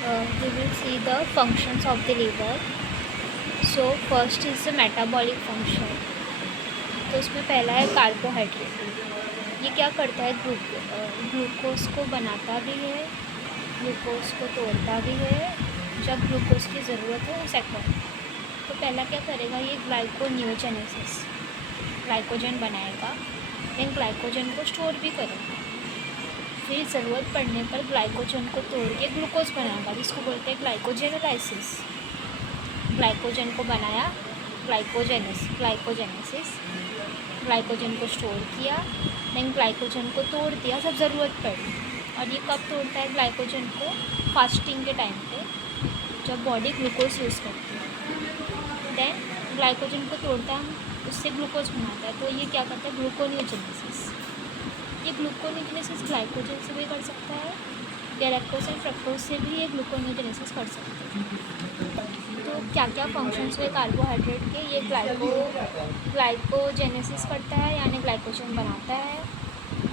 We will see the functions of the liver. So first is the metabolic function. तो उसमें पहला है carbohydrate. ये क्या करता है, ग्लूकोज को बनाता भी है, ग्लूकोज को तोड़ता भी है जब ग्लूकोज की ज़रूरत हो उस सेकंड। तो पहला क्या करेगा, ये ग्लाइकोनियोजेनेसिस, ग्लाइकोजन बनाएगा, लेकिन ग्लाइकोजन को स्टोर भी करेगा। फिर ज़रूरत पड़ने पर ग्लाइकोजन को तोड़ के ग्लूकोज बनाएगा, जिसको बोलते हैं ग्लाइकोजेनोलाइसिस। ग्लाइकोजन को बनाया, ग्लाइकोजेनेसिस, ग्लाइकोजन को स्टोर किया, देन ग्लाइकोजन को तोड़ दिया जब ज़रूरत पड़ी। और ये कब तोड़ता है ग्लाइकोजन को? फास्टिंग के टाइम पे, जब बॉडी ग्लूकोज यूज़ करती है। देन ग्लाइकोजन को तोड़ता है, उससे ग्लूकोज बनाता है। तो ये क्या करता है, ग्लूकोनियोजेनेसिस। ये ग्लूकोनियोजेनेसिस ग्लाइकोजन से भी कर सकता है, गैलेक्टोज एंड फ्रक्टोज से भी ये ग्लूकोनियोजेनेसिस कर सकते हैं। तो क्या क्या फंक्शंस हुए कार्बोहाइड्रेट के? ये ग्लाइकोजेनेसिस करता है, यानी ग्लाइकोजन बनाता है,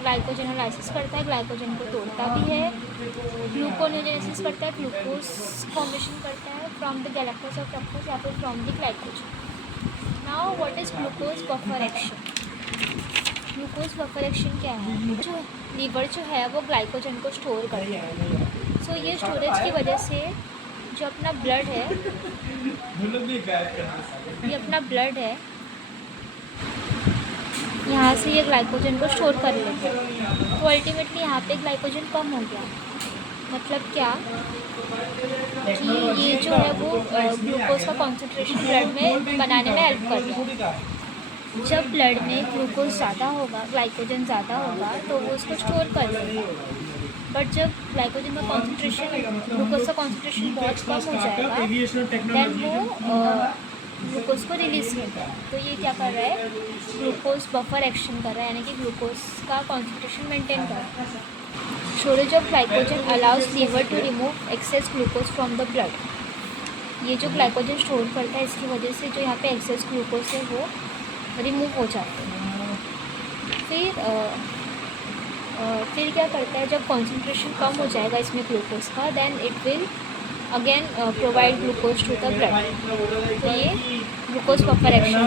ग्लाइकोजेनोलाइसिस करता है, ग्लाइकोजन को तोड़ता भी है, ग्लूकोनियोजेनेसिस करता है, ग्लूकोज फॉर्मेशन करता है फ्रॉम द गैलेक्टोज और फ्रक्टोज या फिर from the glycogen. Now what is glucose buffer action? Glucose buffer action क्या है? जो लीवर जो है वो ग्लाइकोजन को स्टोर करता है। सो ये स्टोरेज की वजह से जो अपना ब्लड है, ये अपना ब्लड है, यहाँ से ये ग्लाइकोजन को स्टोर कर लेते हैं। तो अल्टीमेटली यहाँ पे ग्लाइकोजन कम हो गया। मतलब क्या कि ये जो है वो ग्लूकोज का कॉन्सेंट्रेशन ब्लड में बनाने में हेल्प कर रहा है। जब ब्लड में ग्लूकोज ज़्यादा होगा, ग्लाइकोजन ज़्यादा होगा, तो वो उसको स्टोर कर लेगा। बट जब ग्लाइकोजन का कॉन्सेंट्रेशन, ग्लूकोज का कॉन्सेंट्रेशन बहुत कम हो जाएगा, देन वो ग्लूकोज को रिलीज़ करता है। तो ये क्या कर रहा है, ग्लूकोज बफर एक्शन कर रहा है, यानी कि ग्लूकोज का कॉन्सेंट्रेशन मेंटेन कर रहा है। Storage of glycogen allows liver to remove excess glucose from the blood. ये जो ग्लाइकोजन स्टोर करता है, इसकी वजह से जो यहाँ पे एक्सेस ग्लूकोज है वो रिमूव हो जाते हैं। फिर क्या करता है, जब कॉन्सेंट्रेशन कम हो जाएगा इसमें ग्लूकोज का, then it will again provide glucose to the blood. तो ये ग्लूकोज बफर एक्शन।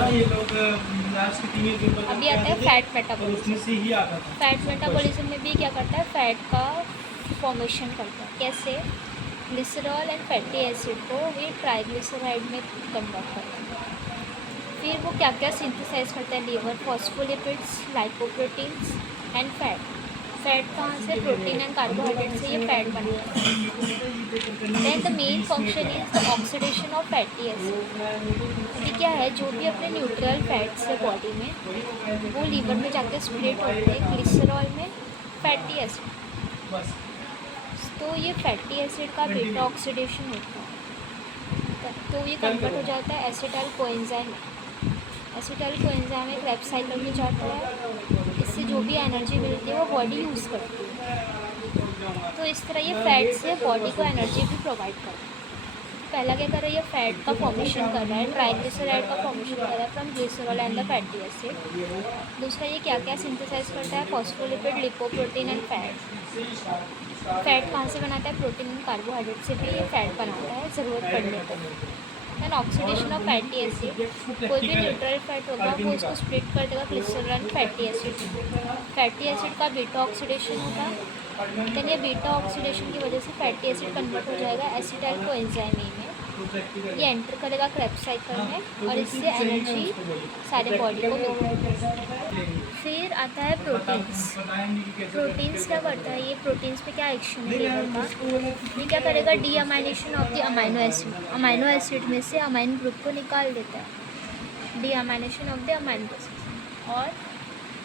अभी आता है फैट मेटाबॉलिज्म। फैट मेटाबॉलिज्म में भी क्या करता है, फैट का फॉर्मेशन करता है। कैसे? ग्लिसरॉल एंड फैटी एसिड को ये ट्राइग्लिसराइड में कन्वर्ट करता है। फिर वो क्या क्या सिंथेसाइज करता है liver? Phospholipids, lipoproteins and fat. Fat कहाँ से? प्रोटीन एंड कार्बोहाइड्रेट से ये फैट बनता है। Then the main function is the oxidation of fatty acid. अभी क्या है, जो भी अपने न्यूट्रल फैट्स है बॉडी में, वो लीवर में जाके स्प्लिट होते हैं ग्लिसरॉल में, फैटी एसिड। तो ये फैटी एसिड का बीटा ऑक्सीडेशन होता है, तो ये कन्वर्ट हो जाता है एसिटाइल कोएंजाइम। एसिटाइल कोएंजाइम एक क्रेब्स साइकिल में जाता है। इससे जो भी एनर्जी मिलती है वो बॉडी यूज़ करती है। तो इस तरह ये फैट से बॉडी को एनर्जी भी प्रोवाइड करता है। पहला क्या कर रहा है, ये फैट का फॉर्मेशन कर रहा है, ट्राइग्लिसराइड का फॉर्मेशन कर रहा है from glycerol and the fatty acid. दूसरा, ये क्या क्या सिंथेसाइज करता है? Phospholipid, lipoprotein and fat. Fat कहाँ से बनाता है? प्रोटीन एंड कार्बोहाइड्रेट से भी ये फैट बनाता है ज़रूरत पड़ने पर। Then oxidation of fatty acid, कोई भी न्यूट्रल फैट होगा वो इसको स्प्लिट कर देगा glycerol and fatty acid. Fatty acid का बीटा ऑक्सीडेशन होगा। देन ये बीटा ऑक्सीडेशन की वजह से फैटी एसिड कन्वर्ट हो जाएगा एसिटाइल कोएंजाइम में। ये एंटर करेगा क्रेब्स साइकिल में और इससे एनर्जी सारे बॉडी को मिलेगी। फिर आता है प्रोटीन्स। प्रोटीन्स क्या करता है, ये प्रोटीन्स पे क्या एक्शन है लीवर का? ये क्या करेगा, D amination of the amino acid. Amino acid में से अमाइन ग्रुप को निकाल देता है, D amination of the amino acid. और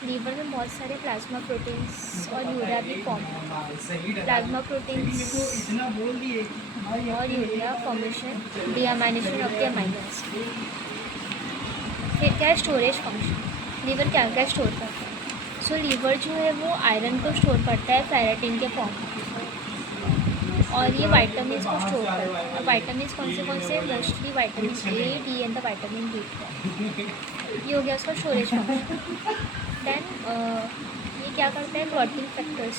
लीवर में बहुत सारे प्लाज्मा प्रोटीन्स और यूरिया भी फॉर्म होता है। प्लाज्मा प्रोटीन्स और urea formation, D amination of the amino acid. फिर क्या है, स्टोरेज फंक्शन। लीवर क्या क्या स्टोर करता है? सो लीवर जो है वो आयरन को स्टोर करता है फेरेटिन के फॉर्म में, और ये वाइटामिन को स्टोर करता है। वाइटामिन कौन से? Mostly vitamin A, D and the vitamin B. ये हो गया उसका स्टोरेज फंक्शन। देन ये ये क्या करता है, क्लॉटिंग फैक्टर्स,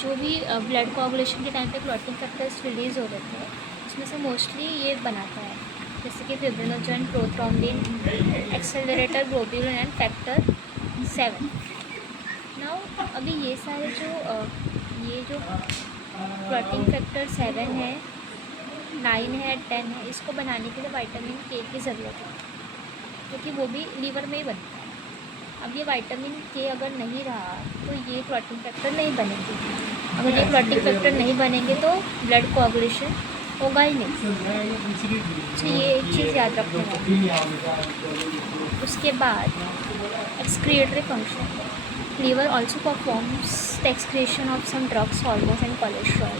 जो भी ब्लड कोआगुलेशन के टाइम पे क्लॉटिंग फैक्टर्स रिलीज़ हो रहे थे उसमें से मोस्टली ये बनाता है, जैसे कि fibrinogen, prothrombin, accelerator globulin and factor 7। Now अभी ये सारे जो क्लॉटिंग फैक्टर 7 है, 9 है, 10 है, इसको बनाने के लिए विटामिन के की ज़रूरत है, क्योंकि वो भी लीवर में ही बनता है। अब ये विटामिन के अगर नहीं रहा तो ये क्लॉटिंग फैक्टर नहीं बनेंगे। अगर ये क्लॉटिंग फैक्टर नहीं बनेंगे तो ब्लड कोआगुलेशन होगा ही नहीं। तो ये एक चीज़ याद रखना। उसके बाद excretory function, liver also performs the excretion of some drugs, hormones and cholesterol.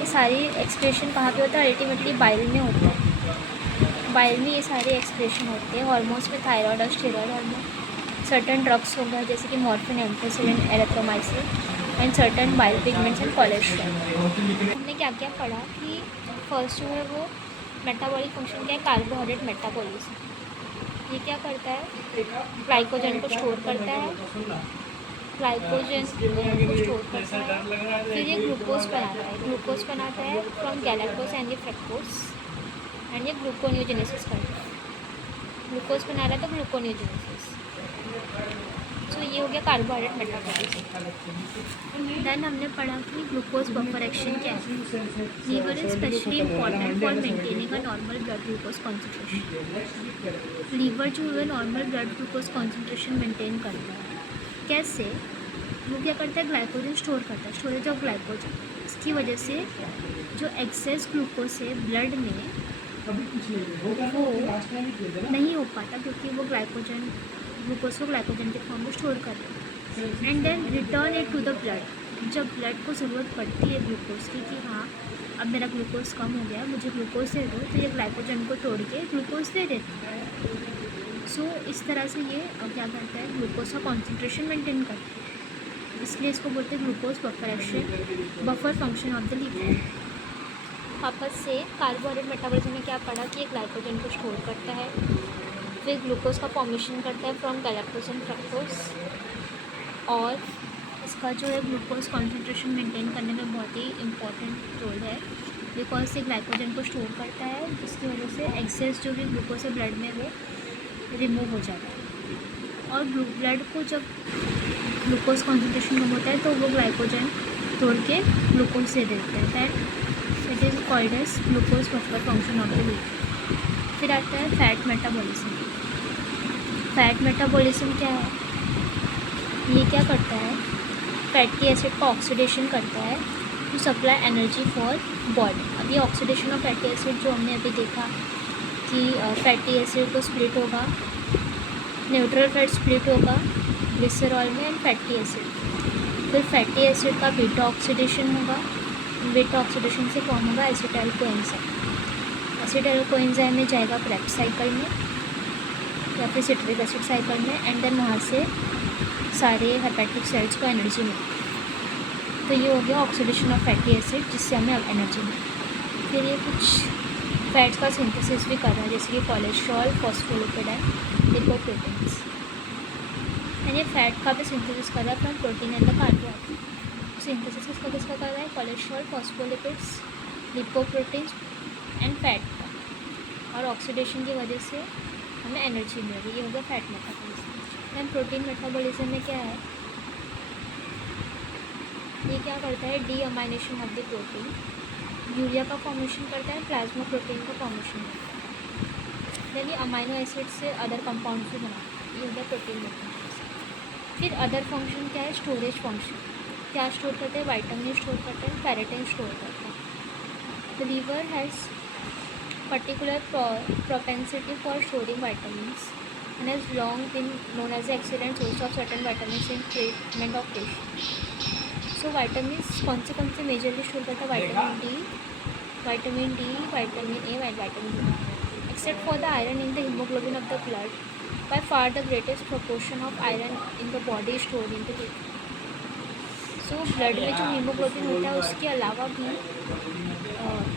ये सारी एक्सक्रिएशन कहाँ पे होता है, अल्टीमेटली बाइल में होता है। बाइल में ये सारे एक्सक्रिएशन होते हैं। हार्मोन्स में थायराइड और स्टेरॉयड हार्मोन, सर्टन ड्रग्स होगा जैसे कि morphine, ampicillin, erythromycin and certain bile pigments and cholesterol. हमने क्या क्या पढ़ा कि फर्स्ट जो है वो मेटाबॉलिक फंक्शन क्या है, कार्बोहाइड्रेट मेटाबॉलिज्म। ये क्या करता है, ग्लाइकोजन को स्टोर करता है, ग्लाइकोजन को स्टोर करता है, फिर ये ग्लूकोज बनाता है, ग्लूकोज बनाता है फ्रॉम गैलेक्टोज एंड ये फ्रक्टोज, एंड ये ग्लूकोनियोजेनेसिस करता है। ग्लूकोज बना रहा है तो ग्लूकोनियोजेनेसिस। तो ये हो गया कार्बोहाइड्रेट मेटाबॉलिज्म। देन हमने पढ़ा कि ग्लूकोज बफर एक्शन क्या है। Liver is specially important for maintaining a normal blood glucose concentration. Liver जो है normal blood glucose concentration maintain करता है। कैसे, वो क्या करता है, ग्लाइकोजन स्टोर करता है, स्टोरेज ऑफ ग्लाइकोजन। इसकी वजह से जो एक्सेस ग्लूकोज है ब्लड में वो नहीं हो पाता, क्योंकि वो ग्लूकोज को ग्लाइकोजन के फॉर्म में स्टोर कर रहे हैं, and then return it to the blood. जब ब्लड को ज़रूरत पड़ती है ग्लूकोज की कि हाँ अब मेरा ग्लूकोज कम हो गया, मुझे ग्लूकोज दे दो, तो ये ग्लाइकोजन को तोड़ के ग्लूकोज दे देता है। सो इस तरह से ये क्या करता है, ग्लूकोज का कॉन्सेंट्रेशन मेंटेन करता है। इसलिए इसको बोलते हैं glucose buffer action, buffer function of the liver. वापस से कार्बोहाइड्रेट मेटाबॉलिज्म में क्या पढ़ा कि ग्लाइकोजन को स्टोर करता है, फिर ग्लूकोज का फॉर्मेशन करता है फ्रॉम गैलेक्टोज एंड फ्रक्टोज, और इसका जो है ग्लूकोज कॉन्सेंट्रेशन मेंटेन करने में बहुत ही इम्पॉर्टेंट रोल है, बिकॉज ये ग्लाइकोजन को स्टोर करता है, जिसकी वजह से एक्सेस जो भी ग्लूकोज है ब्लड में वो रिमूव हो जाता है। और ब्लड को जब ग्लूकोज कॉन्सेंट्रेशन कम होता है तो वो ग्लाइकोजन तोड़ के ग्लूकोज दे देते हैं। That it is called as glucose buffer function of the liver. फिर आता है फैट मेटाबॉलिज्म। फैट मेटाबॉलिज्म क्या है, ये क्या करता है, फैटी एसिड का ऑक्सीडेशन करता है to supply energy for body. अब ये ऑक्सीडेशन ऑफ फैटी एसिड जो हमने अभी देखा कि फैटी एसिड को स्प्लिट होगा, न्यूट्रल फैट स्प्लिट होगा ग्लिसरॉल में एंड फैटी एसिड। फिर फैटी एसिड का बीटा ऑक्सीडेशन होगा, बीटा ऑक्सीडेशन से फॉर्म होगा एसिटाइल कोएंजाइम। एसिटाइल कोएंजाइम में जाएगा क्रेब्स साइकिल में या फिर सिट्रिक एसिड साइकिल में, एंड देन वहाँ से सारे हेपेटिक सेल्स को एनर्जी मिलती। तो ये हो गया ऑक्सीडेशन ऑफ फैटी एसिड, जिससे हमें अब एनर्जी मिलती। फिर ये कुछ फैट्स का सिंथेसिस भी कर रहा है, जैसे कि cholesterol, phospholipid and lipoproteins. And ये फैट का भी सिंथेसिस कर रहा है from protein and the carbohydrate. Synthesis किसका कर रहा है, cholesterol, phospholipids, lipoproteins and fat का, और ऑक्सीडेशन की वजह से हमें एनर्जी मिल रही है। ये हो गया fat metabolism. And protein metabolism में क्या है, ये क्या करता है, D amination of the protein, urea का फॉर्मेशन करता है, प्लाज्मा प्रोटीन का फॉर्मेशन करता है, देन ये अमाइनो एसिड से अदर कंपाउंड्स भी बनाता है। ये हो गया प्रोटीन मेटाबॉलिज्म। फिर अदर फंक्शन क्या है, स्टोरेज फंक्शन। क्या स्टोर करते हैं, विटामिन स्टोर करते हैं, फेरेटिन स्टोर करते हैं। The liver has particular propensity for storing vitamins and has long been known as the excellent source of certain vitamins in treatment of patients. So vitamins कौन से majorly store करता है, vitamin D, vitamin A and vitamin B. Except for the iron in the haemoglobin of the blood, by far the greatest proportion of iron in the body is stored in the liver. So blood में जो haemoglobin होता है उसके अलावा भी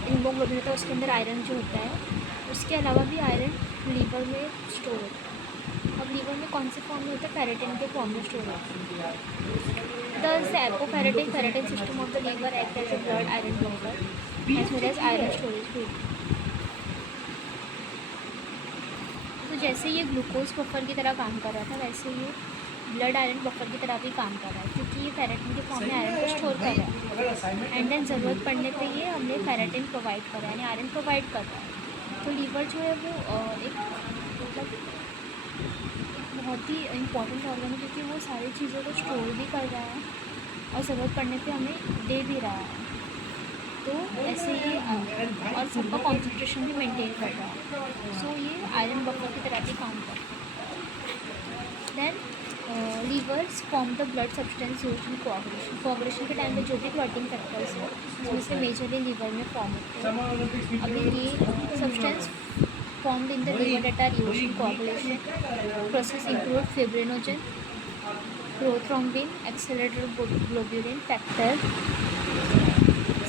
haemoglobin होता है, उसके अंदर आयरन जो होता है, उसके अलावा भी आयरन लीवर में स्टोर होता है। अब लीवर में कौन से फॉर्म में होता है, फेरेटिन के फॉर्म में स्टोर होता है। Thus, the apophyretic system of the liver acts as a blood iron buffer as well as iron storage field. तो जैसे ये ग्लूकोज बफर की तरह काम कर रहा था, वैसे ये ब्लड आयरन बफर की तरह भी काम कर रहा है, क्योंकि ये फेरेटिन के फॉर्म में आयरन को स्टोर कर रहा है एंड देन ज़रूरत पड़ने पे ये हमें फेरेटिन प्रोवाइड कर रहा है, यानी आयरन प्रोवाइड कर रहा है। तो लीवर जो है वो एक मतलब बहुत ही इम्पॉर्टेंट ऑर्गन है, क्योंकि वो सारी चीज़ों को स्टोर भी कर रहा है और ज़रूरत पड़ने पे हमें दे भी रहा है। तो ऐसे ये और सबका कॉन्सेंट्रेशन भी मेंटेन कर रहा है। सो ये आयरन बफर की तरह भी काम करता है। Then livers form the blood substance used in coagulation के टाइम में जो भी क्लॉटिंग फैक्टर्स है उसमें से मेजरली लीवर में फॉर्म होते हैं। अभी ये substance formed in the liver that are used in coagulation process include fibrinogen, prothrombin, accelerated globulin, factor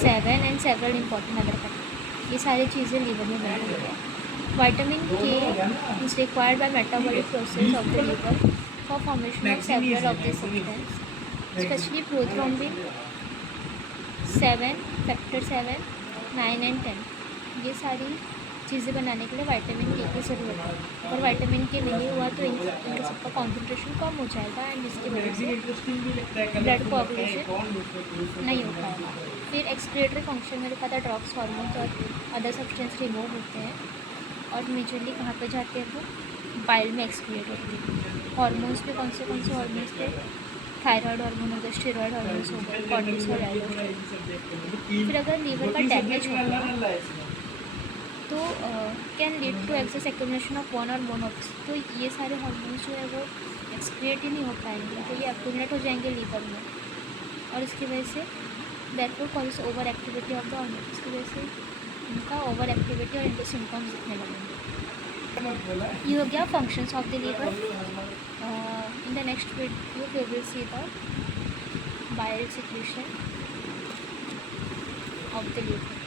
7 and several important other factors। ये सारी चीज़ें लीवर में बनती हैं। Vitamin K is required by metabolic process of the liver for formation of several of these substances, especially prothrombin 7, factor 7, 9 and 10। ये सारी चीज़ें बनाने के लिए विटामिन के की ज़रूरत है, और विटामिन के नहीं हुआ तो इनका सबका कॉन्सेंट्रेशन कम हो जाएगा एंड इसकी वजह से ब्लड कोआगुलेशन नहीं हो पाएगा। फिर एक्सक्रीटरी फंक्शन में लिखा था ड्रग्स, हार्मोन्स और अदर सब्सटेंस रिमूव होते हैं, और मेजरली कहाँ पे जाते हैं वो बाइल में एक्सक्रिएट होते हैं। हार्मोन्स पे कौन से हार्मोन्स थे? थायराइड हार्मोन हो गया, स्टेरॉयड हार्मोन्स हो गए, कॉर्टिसोल, एल्डोस्टेरोन। फिर अगर लीवर का डैमेज होगा तो can lead to excess accumulation of one or more of, तो ये सारे हार्मोन्स जो है वो एक्सक्रिएट ही नहीं हो पाएंगे, तो ये एक्यूमुलेट हो जाएंगे लीवर में, और इसकी वजह से therefore causes over activity of the hormone, इसकी वजह से इनका ओवर एक्टिविटी और इनके सिम्टम्स दिखने लगेंगे। ये हो गया functions of the liver. In the next video we will see the bile secretion of the liver.